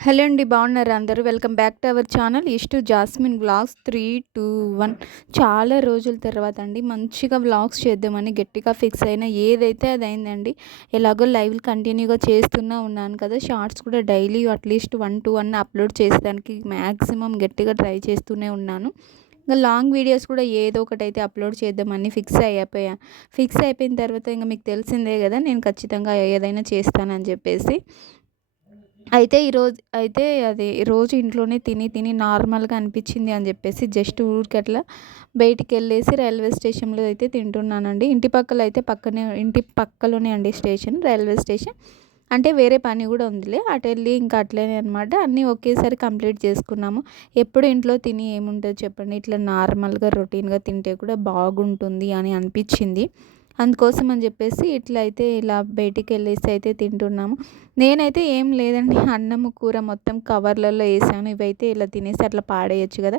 Hello అండి, బాగున్నారా అందరూ? Welcome back to our channel is to jasmine vlogs 3, 2, 1. చాలా రోజుల తర్వాత అండి మంచిగా వ్లాగ్స్ చేద్దామని గట్టిగా ఫిక్స్ అయిన ఏదైతే అది అయిందండి. ఎలాగో లైవ్లు కంటిన్యూగా చేస్తూనే ఉన్నాను కదా, షార్ట్స్ కూడా డైలీ అట్లీస్ట్ 1 to 1 అప్లోడ్ చేసేదానికి మ్యాక్సిమం గట్టిగా ట్రై చేస్తూనే ఉన్నాను. ఇంకా లాంగ్ వీడియోస్ కూడా ఏదో ఒకటైతే అప్లోడ్ చేద్దామని ఫిక్స్ అయిపోయిన తర్వాత ఇంకా మీకు తెలిసిందే కదా, నేను ఖచ్చితంగా ఏదైనా చేస్తానని చెప్పేసి. రోజు ఇంట్లోనే తిని నార్మల్‌గా అనిపించింది అని జెప్పేసి జస్ట్ ఊరికే అట్లా బయటికెళ్ళేసి రైల్వే స్టేషన్‌లో అయితే తింటున్నానండి. ఇంటి పక్కలోనే అండి స్టేషన్, రైల్వే స్టేషన్. అంటే వేరే పని గూడా ఉందిలే. అటెళ్ళి ఇంకా అట్లనే అనమాట. అన్నీ ఒకేసారి కంప్లీట్ చేసుకున్నాము. ఎప్పుడు ఇంట్లో తిని ఏముంటది చెప్పండి. ఇట్లా నార్మల్‌గా రొటీన్‌గా తింటే కూడా బాగుంటుంది అని అనిపిచ్చింది. అందుకోసం అని చెప్పేసి ఇలా బయటికెళ్ళేసి అయితే తింటున్నాము. నేనైతే ఏం లేదండి, అన్నము, కూర మొత్తం కవర్లలో ఏసాను. ఇవైతే ఇలా తినేసి అట్లా పాడేయొచ్చు కదా.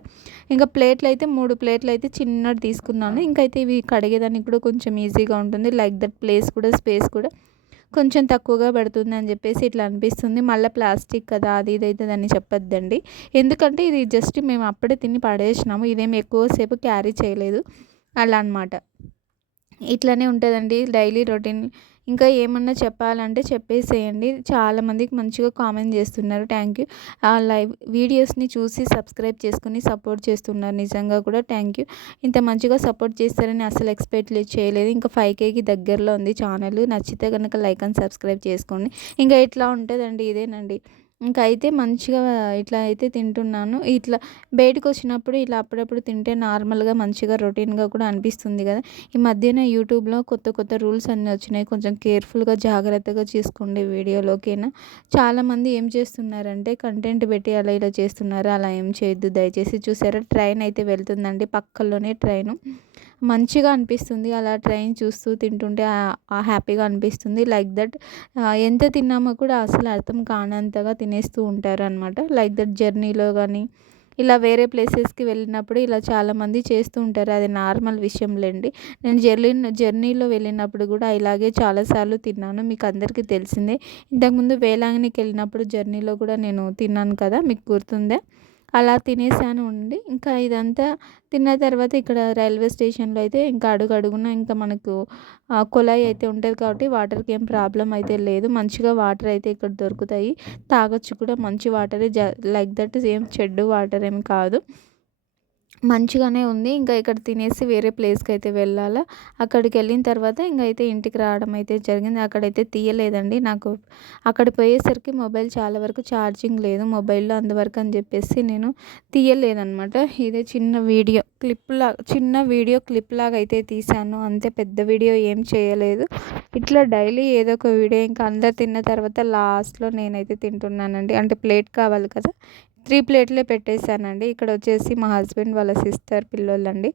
ఇంకా ప్లేట్లయితే 3 ప్లేట్లయితే చిన్నది తీసుకున్నాను. ఇంకైతే ఇవి కడిగేదానికి కూడా కొంచెం ఈజీగా ఉంటుంది. లైక్ దట్ స్పేస్ కూడా కొంచెం తక్కువగా పడుతుందని చెప్పేసి ఇట్లా అనిపిస్తుంది. మళ్ళీ ప్లాస్టిక్ కదా, అది ఇది అయితదని చెప్పొద్దండి. ఎందుకంటే ఇది జస్ట్ మేము అప్పుడే తిని పడేసినాము. ఇదేమి ఎక్కువ సేపు క్యారీ చేయలేదు. అలా అనమాట. ఇట్లనే ఉంటదండి డైలీ రొటీన్. ఇంకా ఏమన్నా చెప్పాలంటే చెప్పేసేయండి. చాలామందికి మంచిగా కామెంట్ చేస్తున్నారు. Thank you. లైవ్ వీడియోస్‌ని చూసి సబ్స్క్రైబ్ చేసుకొని సపోర్ట్ చేస్తున్నారు. నిజంగా కూడా థ్యాంక్ యూ. ఇంత మంచిగా సపోర్ట్ చేస్తారని అసలు చేయలేదు. ఇంకా 5Kకి దగ్గరలో ఉంది ఛానల్. నచ్చితే గనుక లైక్ అండ్ సబ్స్క్రైబ్ చేసుకోండి. ఇంకా ఇట్లా ఉంటదండి, ఇదేనండి. ఇంకా అయితే మంచిగా ఇట్లా అయితే తింటున్నాను. ఇట్లా బయటకొచ్చినప్పుడు ఇలా అప్పుడప్పుడు తింటే నార్మల్‌గా మంచిగా రొటీన్‌గా కూడా అనిపిస్తుంది గదా. ఈ మధ్యన యూట్యూబ్‌లో కొత్త రూల్స్ అన్నీ వచ్చినాయి. కొంచెం కేర్‌ఫుల్‌గా జాగ్రత్తగా చేసుకోండి వీడియోలో, ఓకేనా. చాలామంది ఏం చేస్తున్నారంటే కంటెంట్ పెట్టి అలా ఇలా చేస్తున్నారు. అలా ఏం చేయొద్దు దయచేసి. చూసారా, ట్రైన్ అయితే వెళ్తుందండి, పక్కలోనే ట్రైను. మంచిగా అనిపిస్తుంది అలా ట్రైన్ చూస్తూ తింటుంటే హ్యాపీగా అనిపిస్తుంది. లైక్ దట్ ఎంత తిన్నామో కూడా అసలు అర్థం కానంతగా తినేస్తూ ఉంటారనమాట. లైక్ దట్ జర్నీలో కానీ ఇలా వేరే ప్లేసెస్‌కి వెళ్ళినప్పుడు ఇలా చాలామంది చేస్తూ ఉంటారు. అది నార్మల్ విషయంలేండి. నేను జర్నీలో వెళ్ళినప్పుడు కూడా ఇలాగే చాలా సార్లు తిన్నాను. మీకు అందరికీ తెలిసిందే. ఇంతకుముందు వేలాంగిణికి వెళ్ళినప్పుడు జర్నీలో కూడా నేను తిన్నాను కదా, మీకు గుర్తుందా? అలా తినేసాను అండి. ఇంకా ఇదంతా తిన్న తర్వాత ఇక్కడ రైల్వే స్టేషన్‌లో అయితే ఇంకా అడుగడుగునా ఇంకా మనకు కుళాయి అయితే ఉంటది కాబట్టి వాటర్‌కి ఏం ప్రాబ్లమ్ అయితే లేదు. మంచిగా వాటర్ అయితే ఇక్కడ దొరుకుతాయి. తాగొచ్చు కూడా, మంచి వాటరే. లైక్ దట్ ఏం చెడ్డు వాటర్ ఏమి కాదు. మంచిగానే ఉంది. ఇంకా ఇక్కడ తినేసి వేరే ప్లేస్‌కైతే వెళ్ళాలా. అక్కడికెళ్ళిన తర్వాత ఇంగయితే ఇంటికి రావడం అయితే జరిగింది. అక్కడైతే తీయలేదండి. నాకు అక్కడ పోయేసరికి మొబైల్ చాలా వరకు ఛార్జింగ్ లేదు మొబైల్‌లో, అందువరకు అని చెప్పేసి నేను తీయలేదనమాట. ఇదే చిన్న వీడియో క్లిప్‌లాగా అయితే తీశాను. అంతే, పెద్ద వీడియో ఏం చేయలేదు. ఇట్లా డైలీ ఏదో ఒక వీడియో ఇంకా అందరు తిన్న తర్వాత లాస్ట్‌లో నేనైతే తింటున్నానండి. అంటే ప్లేట్ కావాలి కదా, 3 ప్లేట్లే పెట్టేశానండి. ఇక్కడ వచ్చేసి మా హస్బెండ్ వాళ్ళ సిస్టర్ పిల్లోళ్ళండి.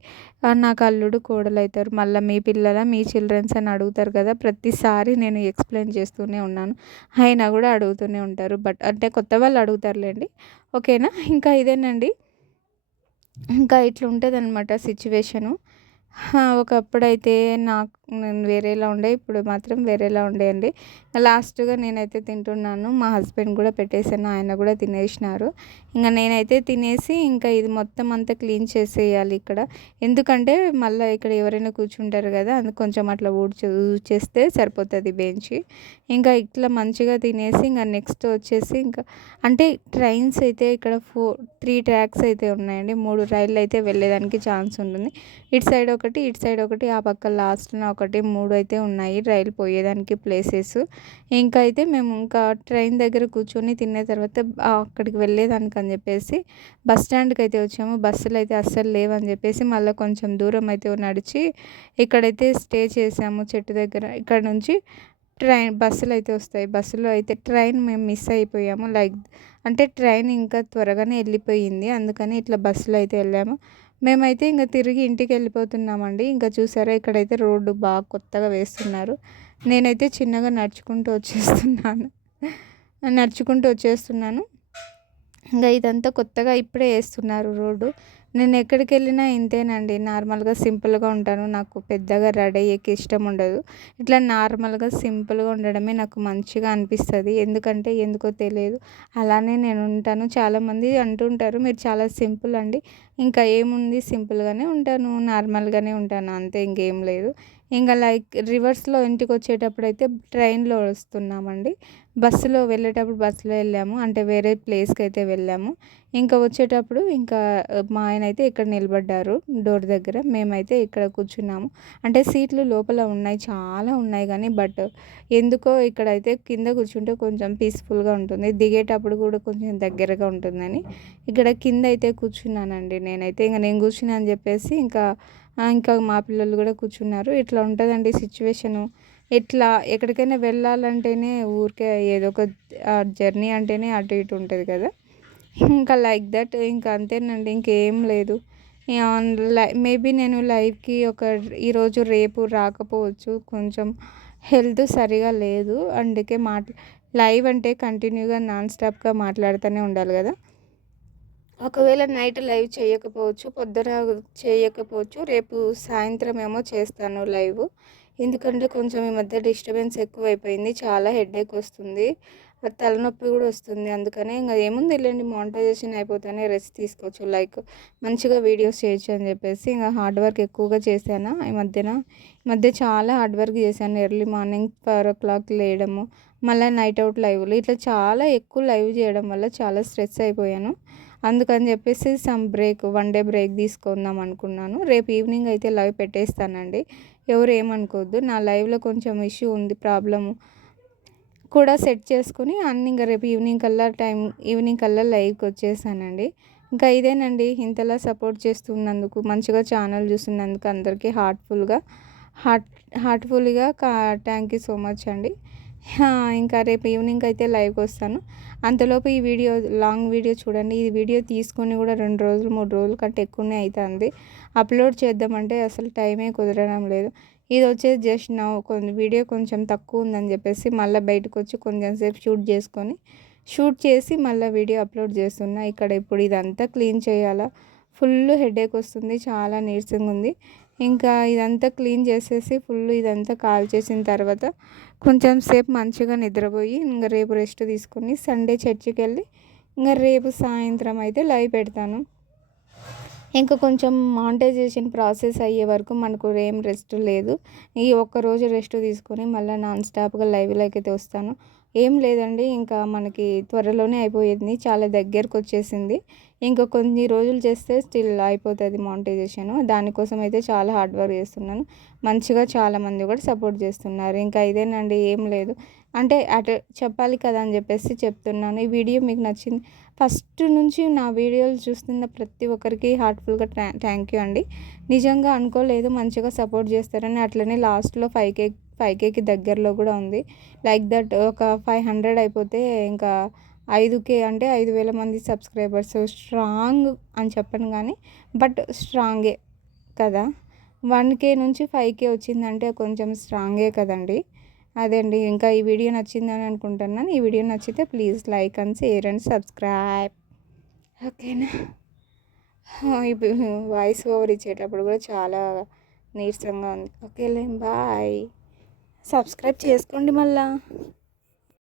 నాకు అల్లుడు, కోడలైతారు. మళ్ళీ మీ పిల్లలా, మీ చిల్డ్రన్స్ అని అడుగుతారు కదా. ప్రతిసారి నేను ఎక్స్‌ప్లెయిన్ చేస్తూనే ఉన్నాను. అయినా కూడా అడుగుతూనే ఉంటారు. బట్ అంటే కొత్త వాళ్ళు అడుగుతారులేండి. ఓకేనా. ఇంకా ఇదేనండి. ఇంకా ఇట్లా ఉంటదనమాట సిచ్యువేషను. ఒకప్పుడైతే నేను వేరేలా ఉండే, ఇప్పుడు మాత్రం వేరేలా ఉండే అండి. లాస్ట్‌గా నేనైతే తింటున్నాను. మా హస్బెండ్ కూడా పెట్టేసాను. ఆయన కూడా తినేసినారు. ఇంక నేనైతే తినేసి ఇంకా ఇది మొత్తం అంతా క్లీన్ చేసేయాలి ఇక్కడ. ఎందుకంటే మళ్ళా ఇక్కడ ఎవరైనా కూర్చుంటారు కదా, అందుకు కొంచెం అట్లా ఊడ్చేస్తే సరిపోతది బెంచి. ఇంకా ఇట్లా మంచిగా తినేసి ఇంక నెక్స్ట్ వచ్చేసి ఇంకా అంటే ట్రైన్స్ అయితే ఇక్కడ 3 ట్రాక్స్ అయితే ఉన్నాయండి. 3 రైళ్ళు అయితే వెళ్ళేదానికి ఛాన్స్ ఉంటుంది. ఇటు సైడ్ ఒకటి, ఇటు సైడ్ ఒకటి, ఆ పక్క లాస్ట్‌న ఒకటి, 3 అయితే ఉన్నాయి రైలు పోయేదానికి ప్లేసెస్. ఇంకా అయితే మేము ఇంకా ట్రైన్ దగ్గర కూర్చొని తిన్న తర్వాత అక్కడికి వెళ్ళేదానికని చెప్పేసి బస్ స్టాండ్‌కి అయితే వచ్చాము. బస్సులైతే అస్సలు లేవని చెప్పేసి మళ్ళీ కొంచెం దూరం అయితే నడిచి ఇక్కడైతే స్టే చేసాము చెట్టు దగ్గర. ఇక్కడ నుంచి బస్సులైతే వస్తాయి. బస్సులో అయితే ట్రైన్ మేము మిస్ అయిపోయాము. అంటే ట్రైన్ ఇంకా త్వరగానే వెళ్ళిపోయింది. అందుకని ఇట్లా బస్సులో అయితే వెళ్ళాము. మేమైతే ఇంక తిరిగి ఇంటికెళ్ళిపోతున్నామండి. ఇంకా చూసారా, ఇక్కడైతే రోడ్డు బాగా కొత్తగా వేస్తున్నారు. నేనైతే చిన్నగా నడుచుకుంటూ వచ్చేస్తున్నాను. ఇంక ఇదంతా కొత్తగా ఇప్పుడే ఏస్తున్నారు రోడ్డు. నేను ఎక్కడికెళ్ళినా ఇంతేనండి. నార్మల్‌గా సింపుల్‌గా ఉంటాను. నాకు పెద్దగా రెడీ అయ్యేకి ఇష్టం ఉండదు. ఇట్లా నార్మల్‌గా సింపుల్‌గా ఉండడమే నాకు మంచిగా అనిపిస్తది. ఎందుకంటే ఎందుకో తెలియదు. అలానే నేను ఉంటాను. చాలామంది అంటుంటారు, "మీరు చాలా సింపుల్ అండి." ఇంకా ఏముంది, సింపుల్‌గానే ఉంటాను. నార్మల్‌గానే ఉంటాను. అంతే, ఇంకేం లేదు. ఇంక లైక్ రివర్స్‌లో ఇంటికొచ్చేటప్పుడైతే ట్రైన్‌లో వస్తున్నామండి. బస్సులో వెళ్ళేటప్పుడు బస్సులో వెళ్ళాము. అంటే వేరే ప్లేస్‌కైతే వెళ్ళాము. ఇంకా వచ్చేటప్పుడు ఇంకా మా ఆయనైతే ఇక్కడ నిలబడ్డారు డోర్ దగ్గర. మేమైతే ఇక్కడ కూర్చున్నాము. అంటే సీట్లు లోపల ఉన్నాయి, చాలా ఉన్నాయి గానీ ఎందుకో ఇక్కడైతే కింద కూర్చుంటే కొంచెం పీస్‌ఫుల్‌గా ఉంటుంది. దిగేటప్పుడు కూడా కొంచెం దగ్గరగా ఉంటుందని ఇక్కడ కిందైతే కూర్చున్నానండి నేనైతే. నేను కూర్చున్నా అని చెప్పేసి ఇంకా మా పిల్లలు కూడా కూర్చున్నారు. ఇట్లా ఉంటదండి సిచ్యువేషను. ఇట్లా ఎక్కడికైనా వెళ్ళాలంటేనే ఊరికే ఏదో ఒక జర్నీ అంటేనే అటు ఇటు ఉంటది కదా! ఇంకా లైక్ దట్ ఇంకా అంతేనండి. ఇంకేం లేదు. మేబీ నేను లైవ్‌కి ఈరోజు రేపు రాకపోవచ్చు. కొంచెం హెల్త్ సరిగా లేదు. అందుకే లైవ్ అంటే కంటిన్యూగా నాన్ స్టాప్‌గా మాట్లాడుతూనే ఉండాలి గదా! ఒకవేళ నైట్ లైవ్ చేయకపోవచ్చు. పొద్దున చేయకపోవచ్చు. రేపు సాయంత్రం ఏమో చేస్తాను లైవ్. ఎందుకంటే కొంచెం ఈ మధ్య డిస్టర్బెన్స్ ఎక్కువైపోయింది. చాలా హెడేక్ వస్తుంది. తలనొప్పి గూడా వస్తుంది. అందుకనే ఏముందిలెండి, మానిటైజేషన్ అయిపోతేనే రెస్ట్ తీసుకోవచ్చు. లైక్ మంచిగా వీడియోస్ చేయొచ్చు అని జెప్పేసి హార్డ్ వర్క్ ఎక్కువగా చేశానా ఈ మధ్య చాలా హార్డ్ వర్క్ చేశాను. ఎర్లీ మార్నింగ్ 4:00 లేయడము, మళ్ళా నైట్ అవుట్ లైవ్‌లు ఇట్లా చాలా ఎక్కువ లైవ్ చేయడం వల్ల చాలా స్ట్రెస్ అయిపోయాను. అందుకని చెప్పేసి వన్ డే బ్రేక్ తీసుకుందాం అనుకున్నాను. రేపు ఈవినింగ్ అయితే లైవ్ పెట్టేస్తానండి. ఎవరు ఏమనుకోవద్దు. నా లైవ్‌లో కొంచెం ఇష్యూ ఉంది, ప్రాబ్లము కూడా సెట్ చేసుకొని ఇంక రేపు ఈవినింగ్ కల్లా లైవ్‌కి వచ్చేసానండి. ఇంకా ఇదేనండి, ఇంతలా సపోర్ట్ చేస్తున్నందుకు, మంచిగా ఛానల్ చూస్తున్నందుకు అందరికీ హార్ట్ హార్ట్‌ఫుల్‌గా థ్యాంక్ యూ సో మచ్ అండి. ఇంకా రేపు ఈవినింగ్ అయితే లైవ్‌కొస్తాను. అంతలోపు ఈ లాంగ్ వీడియో చూడండి. ఈ వీడియో తీసుకొని కూడా 2 రోజులు, 3 రోజుల కంటే ఎక్కువనే అయితాంది. అప్‌లోడ్ చేద్దామంటే అసలు టైమే కుదరడం లేదు. ఇదొచ్చేసి జస్ట్ వీడియో కొంచెం తక్కువుందని జెప్పేసి మళ్ళా బయటకొచ్చి కొంచెం సేపు షూట్ చేసి మళ్ళా వీడియో అప్‌లోడ్ చేస్తున్నా. ఇప్పుడు ఇదంతా క్లీన్ చేయాలా? ఫుల్లు హెడేకొస్తుంది. చాలా నీరసంగుంది. ఇంకా ఇదంతా క్లీన్ చేసేసి ఇదంతా కాల్చేసిన తర్వాత కొంచెం సేపు మంచిగా నిద్రపోయి రేపు రెస్ట్ తీసుకొని సండే చర్చికెళ్ళి రేపు సాయంత్రం అయితే లైవ్ పెడతాను. ఇంకా కొంచెం మానిటైజేషన్ ప్రాసెస్ అయ్యే వరకు మనకు ఏం రెస్ట్ లేదు. ఈ ఒక్కరోజు రెస్ట్ తీసుకొని మళ్ళీ నాన్ స్టాప్‌గా లైవ్‌లోకైతే వస్తాను. ఏం లేదండి, ఇంకా మనకి త్వరలోనే అయిపోయేది. చాలా దగ్గరకొచ్చేసింది. ఇంకా కొన్ని రోజులు చేస్తే స్టిల్ అయిపోతది మానిటైజేషను. దానికోసం అయితే చాలా హార్డ్ వర్క్ చేస్తున్నాను. మంచిగా చాలామంది కూడా సపోర్ట్ చేస్తున్నారు. ఇంకా ఇదేనండి, ఏం లేదు. అంటే చెప్పాలి కదా అని చెప్పేసి చెప్తున్నాను. ఈ వీడియో మీకు నచ్చింది. ఫస్ట్ నుంచి నా వీడియోలు చూస్తున్న ప్రతి ఒక్కరికి హార్ట్‌ఫుల్‌గా థ్యాంక్ యూ అండి. నిజంగా అనుకోలేదు మంచిగా సపోర్ట్ చేస్తారని. అట్లనే లాస్ట్‌లో 5Kకి దగ్గరలో కూడా ఉంది. లైక్ దట్ ఒక 500 అయిపోతే ఇంకా 5K అంటే 5,000 మంది సబ్స్క్రైబర్స్. స్ట్రాంగ్ అని చెప్పను కానీ స్ట్రాంగే కదా! 1K నుంచి 5K వచ్చిందంటే కొంచెం స్ట్రాంగే కదండీ! అదే అండి. ఇంకా ఈ వీడియో నచ్చిందని అనుకుంటున్నాను. ఈ వీడియో నచ్చితే please like and share and subscribe. ఓకేనా? ఇప్పుడు వాయిస్ ఓవర్ ఇచ్చేటప్పుడు కూడా చాలా నీరసంగా ఉంది. ఓకేలే, బాయ్. సబ్స్క్రైబ్ చేసుకోండి మళ్ళా.